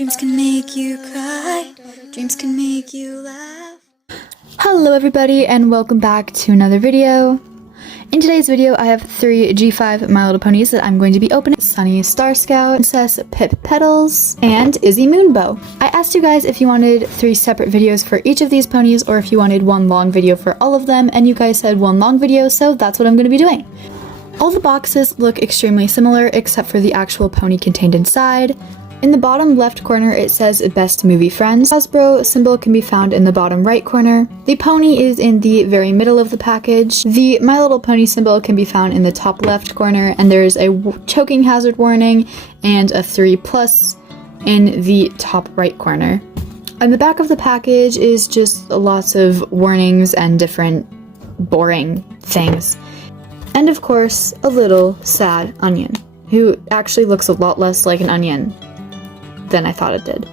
Dreams can make you cry, dreams can make you laugh. Hello everybody and welcome back to another video. In today's video I have 3 G5 My Little ponies that I'm going to be opening. Sunny Star Scout, Princess Pip Petals, and Izzy Moonbow. I asked you guys if you wanted 3 separate videos for each of these ponies or if you wanted one long video for all of them, and you guys said one long video, so that's what I'm going to be doing. All the boxes look extremely similar except for the actual pony contained inside. In the bottom left corner it says Best Movie Friends. Hasbro symbol can be found in the bottom right corner. The pony is in the very middle of the package. The My Little Pony symbol can be found in the top left corner, and there's a choking hazard warning and a 3+ in the top right corner. On the back of the package is just lots of warnings and different boring things. And of course, a little sad onion, who actually looks a lot less like an onion than I thought it did.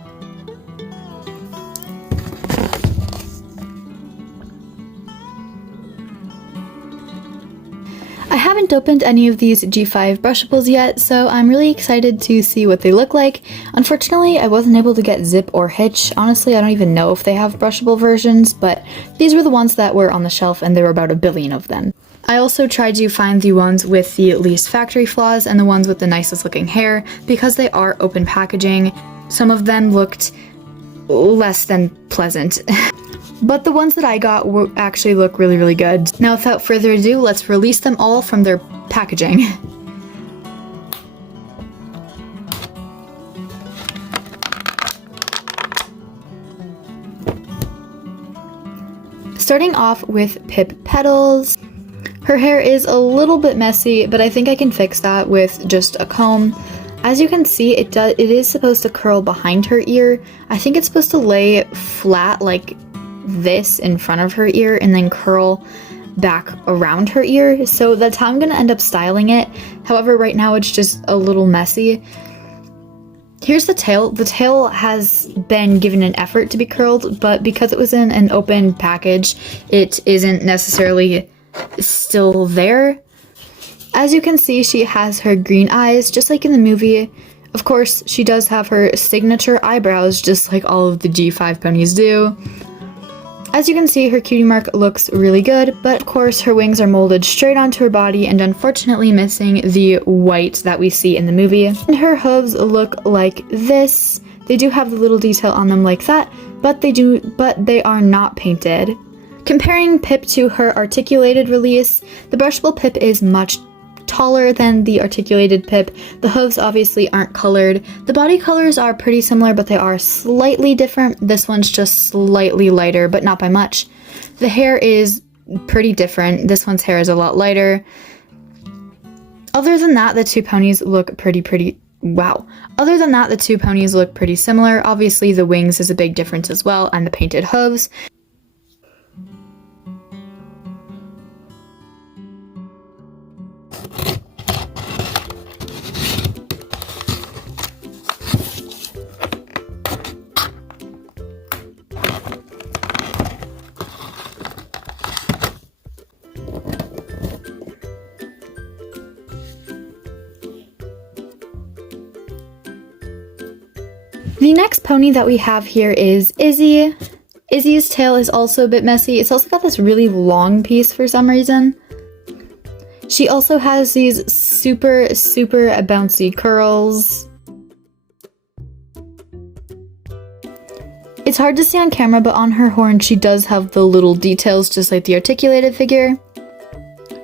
I haven't opened any of these G5 brushables yet, so I'm really excited to see what they look like. Unfortunately, I wasn't able to get Zip or Hitch. Honestly, I don't even know if they have brushable versions, but these were the ones that were on the shelf and there were about 1 billion of them. I also tried to find the ones with the least factory flaws and the ones with the nicest looking hair because they are open packaging. Some of them looked less than pleasant. But the ones that I got actually look really good. Now without further ado, let's release them all from their packaging. Starting off with Pip Petals. Her hair is a little bit messy, but I think I can fix that with just a comb. As you can see, it is supposed to curl behind her ear. I think it's supposed to lay flat like this in front of her ear and then curl back around her ear. So that's how I'm going to end up styling it. However, right now it's just a little messy. Here's the tail. The tail has been given an effort to be curled, but because it was in an open package, it isn't necessarily still there. As you can see, she has her green eyes, just like in the movie. Of course, she does have her signature eyebrows, just like all of the G5 ponies do. As you can see, her cutie mark looks really good, but of course her wings are molded straight onto her body and unfortunately missing the white that we see in the movie. And her hooves look like this. They do have the little detail on them like that, but they are not painted. Comparing Pip to her articulated release, the brushable Pip is much taller than the articulated Pip. The hooves obviously aren't colored. The body colors are pretty similar, but they are slightly different. This one's just slightly lighter, but not by much. The hair is pretty different. This one's hair is a lot lighter. Other than that, the two ponies look Other than that, the two ponies look pretty similar. Obviously, the wings is a big difference as well, and the painted hooves. The next pony that we have here is Izzy. Izzy's tail is also a bit messy. It's also got this really long piece for some reason. She also has these super bouncy curls. It's hard to see on camera, but on her horn she does have the little details just like the articulated figure.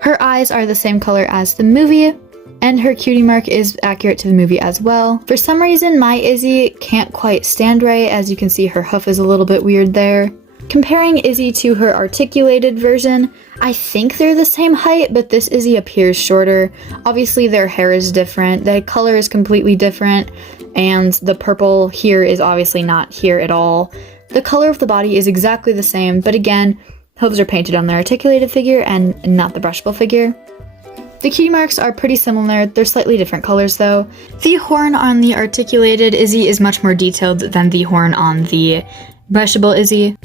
Her eyes are the same color as the movie. And her cutie mark is accurate to the movie as well. For some reason, my Izzy can't quite stand right. As you can see, her hoof is a little bit weird there. Comparing Izzy to her articulated version, I think they're the same height, but this Izzy appears shorter. Obviously, their hair is different. The color is completely different, and the purple here is obviously not here at all. The color of the body is exactly the same, but again, hooves are painted on the articulated figure and not the brushable figure. The cutie marks are pretty similar, they're slightly different colors though. The horn on the articulated Izzy is much more detailed than the horn on the brushable Izzy.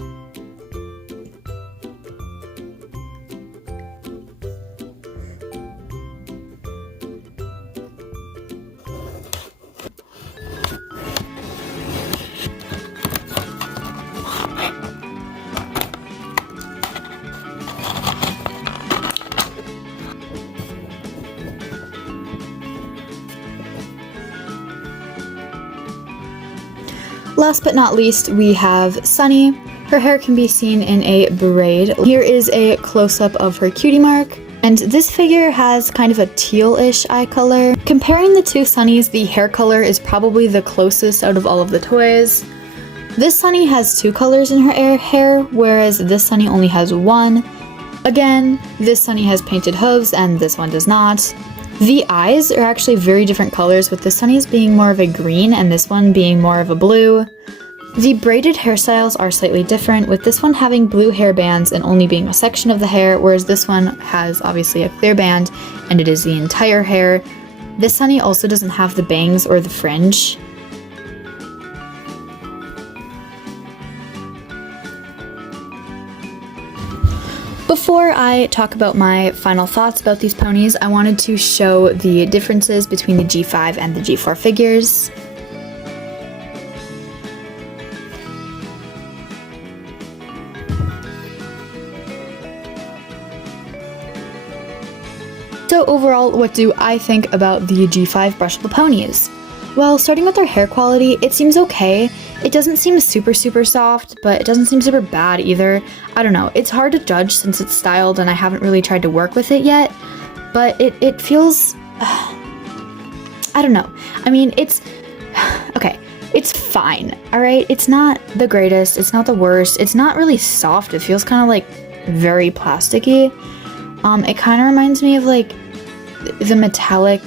Last but not least, we have Sunny. Her hair can be seen in a braid. Here is a close-up of her cutie mark. And this figure has kind of a teal-ish eye color. Comparing the two Sunnies, the hair color is probably the closest out of all of the toys. This Sunny has two colors in her hair, whereas this Sunny only has one. Again, this Sunny has painted hooves and this one does not. The eyes are actually very different colors, with the Sunnies being more of a green and this one being more of a blue. The braided hairstyles are slightly different, with this one having blue hair bands and only being a section of the hair, whereas this one has obviously a clear band and it is the entire hair. This Sunny also doesn't have the bangs or the fringe. Before I talk about my final thoughts about these ponies, I wanted to show the differences between the G5 and the G4 figures. So overall, what do I think about the G5 brushable ponies? Well, starting with their hair quality, it seems okay. It doesn't seem super soft, but it doesn't seem super bad either. I don't know, it's hard to judge since it's styled and I haven't really tried to work with it yet, but it feels, I don't know. I mean, it's, okay, it's fine, alright? It's not the greatest, it's not the worst, it's not really soft, it feels kind of like very plasticky. It kind of reminds me of like the metallic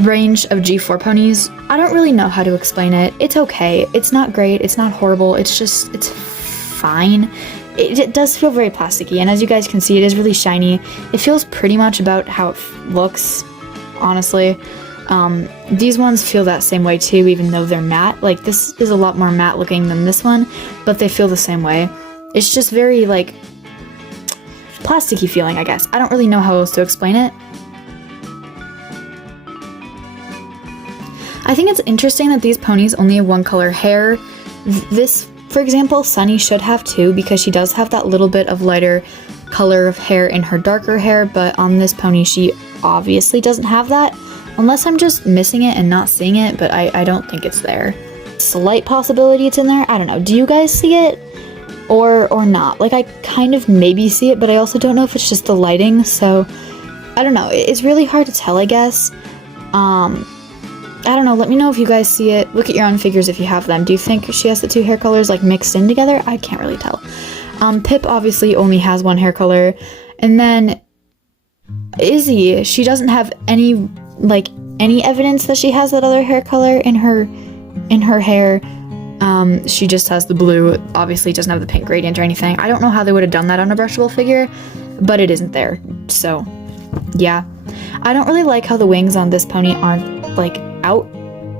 range of G4 ponies. I don't really know how to explain it. It's okay. It's not great. It's not horrible. It's just, it's fine. It does feel very plasticky, and as you guys can see, it is really shiny. It feels pretty much about how it looks, honestly. These ones feel that same way too, even though they're matte. Like, this is a lot more matte looking than this one, but they feel the same way. It's just very, like, plasticky feeling, I guess. I don't really know how else to explain it. I think it's interesting that these ponies only have one color hair. This, for example, Sunny should have two because she does have that little bit of lighter color of hair in her darker hair, but on this pony she obviously doesn't have that. Unless I'm just missing it and not seeing it, but I don't think it's there. Slight possibility it's in there. I don't know. Do you guys see it? Or not? Like, I kind of maybe see it, but I also don't know if it's just the lighting, so I don't know. It's really hard to tell, I guess. I don't know, let me know if you guys see it. Look at your own figures if you have them. Do you think she has the two hair colors like mixed in together? I can't really tell. Pip obviously only has one hair color. And then Izzy, she doesn't have any evidence that she has that other hair color in her hair. She just has the blue, obviously doesn't have the pink gradient or anything. I don't know how they would have done that on a brushable figure, but it isn't there. So, yeah. I don't really like how the wings on this pony aren't like out,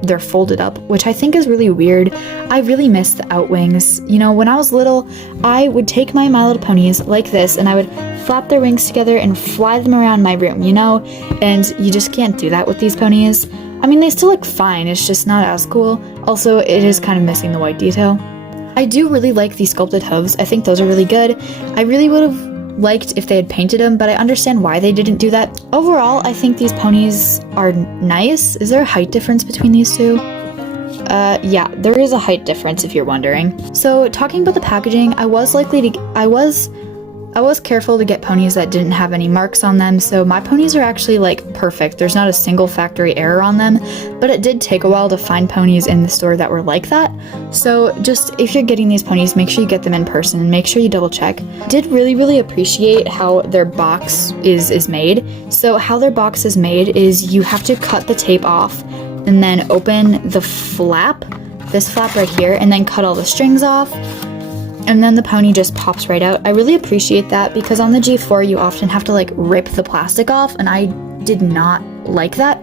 they're folded up, which I think is really weird. I really miss the out wings. You know, when I was little, I would take my Little ponies like this and I would flap their wings together and fly them around my room, you know? And you just can't do that with these ponies. I mean, they still look fine, it's just not as cool. Also, it is kind of missing the white detail. I do really like these sculpted hooves. I think those are really good. I really would have liked if they had painted them, but I understand why they didn't do that. Overall, I think these ponies are nice. Is there a height difference between these two? Yeah, there is a height difference if you're wondering. So, talking about the packaging, I was careful to get ponies that didn't have any marks on them, so my ponies are actually like perfect. There's not a single factory error on them, but it did take a while to find ponies in the store that were like that. So just, if you're getting these ponies, make sure you get them in person and make sure you double check. Did really appreciate how their box is made. So how their box is made is you have to cut the tape off and then open the flap, this flap right here, and then cut all the strings off. And then the pony just pops right out. I really appreciate that because on the G4 you often have to like rip the plastic off, and I did not like that.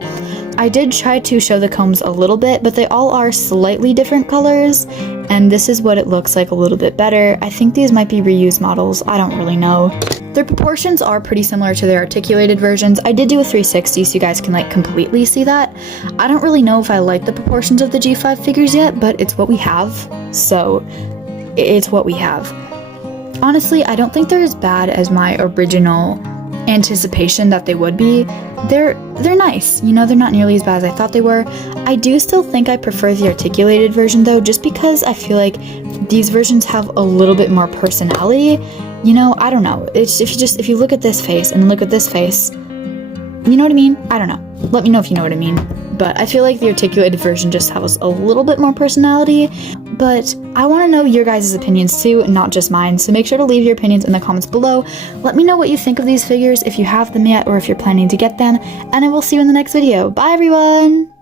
I did try to show the combs a little bit, but they all are slightly different colors, and this is what it looks like a little bit better. I think these might be reused models, I don't really know. Their proportions are pretty similar to their articulated versions. I did do a 360 so you guys can like completely see that. I don't really know if I like the proportions of the G5 figures yet, but it's what we have, so it's what we have. Honestly, I don't think they're as bad as my original anticipation that they would be, they're nice. You know, they're not nearly as bad as I thought they were. I do still think I prefer the articulated version though, just because I feel like these versions have a little bit more personality. You know, I don't know. It's if you look at this face and look at this face, you know what I mean? I don't know. Let me know if you know what I mean. But I feel like the articulated version just has a little bit more personality. But I want to know your guys' opinions too, not just mine. So make sure to leave your opinions in the comments below. Let me know what you think of these figures, if you have them yet or if you're planning to get them. And I will see you in the next video. Bye everyone!